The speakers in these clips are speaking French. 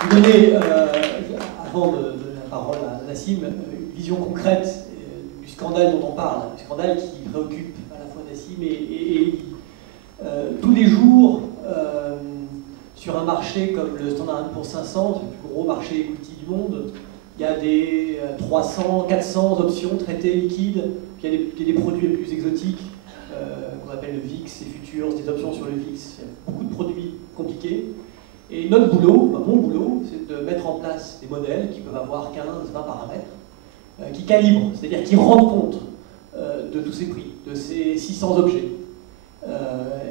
vous donner, avant de donner la parole à Nassim, une vision concrète du scandale dont on parle, un scandale qui préoccupe à la fois Nassim et tous les jours, sur un marché comme le Standard & Poor's 500, le plus gros marché equity du monde, il y a des 300, 400 options traitées liquides, puis il y a des produits les plus exotiques, qu'on appelle le VIX, les futures, des options sur le VIX, il y a beaucoup de produits compliqués. Et notre boulot, mon boulot, c'est de mettre en place des modèles qui peuvent avoir 15, 20 paramètres, qui calibrent, c'est-à-dire qui rendent compte de tous ces prix, de ces 600 objets.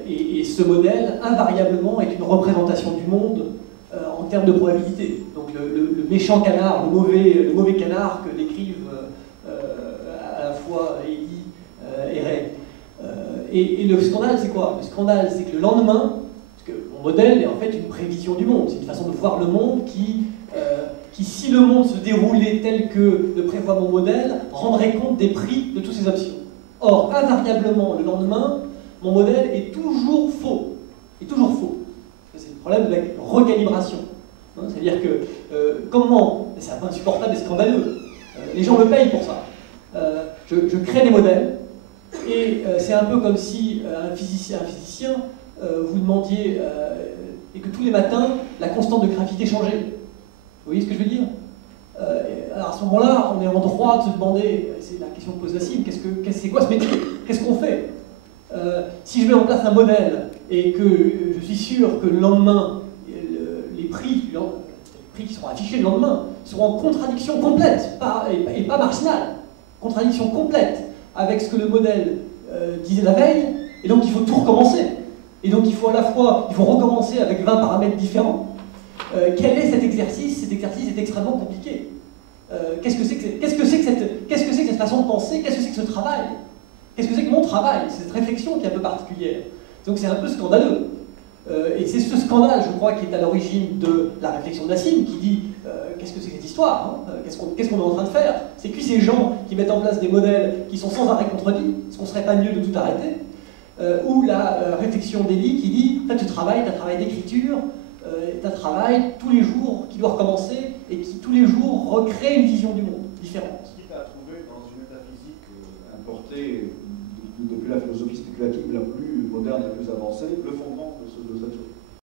Et ce modèle, invariablement, est une représentation du monde en termes de probabilité. Donc le méchant canard, le mauvais canard que décrivent à la fois Eddy et Ray. Et le scandale, c'est quoi? Le scandale, c'est que le lendemain, parce que mon modèle est en fait une prévision du monde, c'est une façon de voir le monde qui, si le monde se déroulait tel que le prévoit mon modèle, rendrait compte des prix de toutes ces options. Or, invariablement, le lendemain, mon modèle est toujours faux. Est toujours faux. C'est le problème de la recalibration. Hein, c'est-à-dire que, comment, c'est un peu insupportable et scandaleux, les gens me payent pour ça. Je crée des modèles, et c'est un peu comme si un physicien vous demandiez, et que tous les matins, la constante de gravité changeait. Vous voyez ce que je veux dire? Alors à ce moment-là, on est en droit de se demander, c'est la question que pose Nassim, c'est quoi ce métier? Qu'est-ce qu'on fait? Si je mets en place un modèle et que je suis sûr que le lendemain, les prix qui seront affichés le lendemain seront en contradiction complète, et pas marginale, contradiction complète avec ce que le modèle disait la veille, et donc il faut tout recommencer. Et donc il faut à la fois, il faut recommencer avec 20 paramètres différents. Quel est cet exercice? Cet exercice est extrêmement compliqué. Qu'est-ce que c'est que cette façon de penser? Qu'est-ce que c'est que ce travail? Qu'est-ce que c'est que mon travail? C'est cette réflexion qui est un peu particulière. Donc c'est un peu scandaleux. Et c'est ce scandale, je crois, qui est à l'origine de la réflexion de Nassim, qui dit qu'est-ce que c'est que cette histoire, hein? Qu'est-ce qu'on est en train de faire? C'est que ces gens qui mettent en place des modèles qui sont sans arrêt contredits, est-ce qu'on ne serait pas mieux de tout arrêter? Ou la réflexion d'Elie qui dit tu travailles, tu as un travail d'écriture, tu as un travail tous les jours qui doit recommencer et qui tous les jours recrée une vision du monde différente. Qui a trouvé dans une métaphysique importée depuis la philosophie spéculative la plus moderne, la plus avancée, le fondement de cette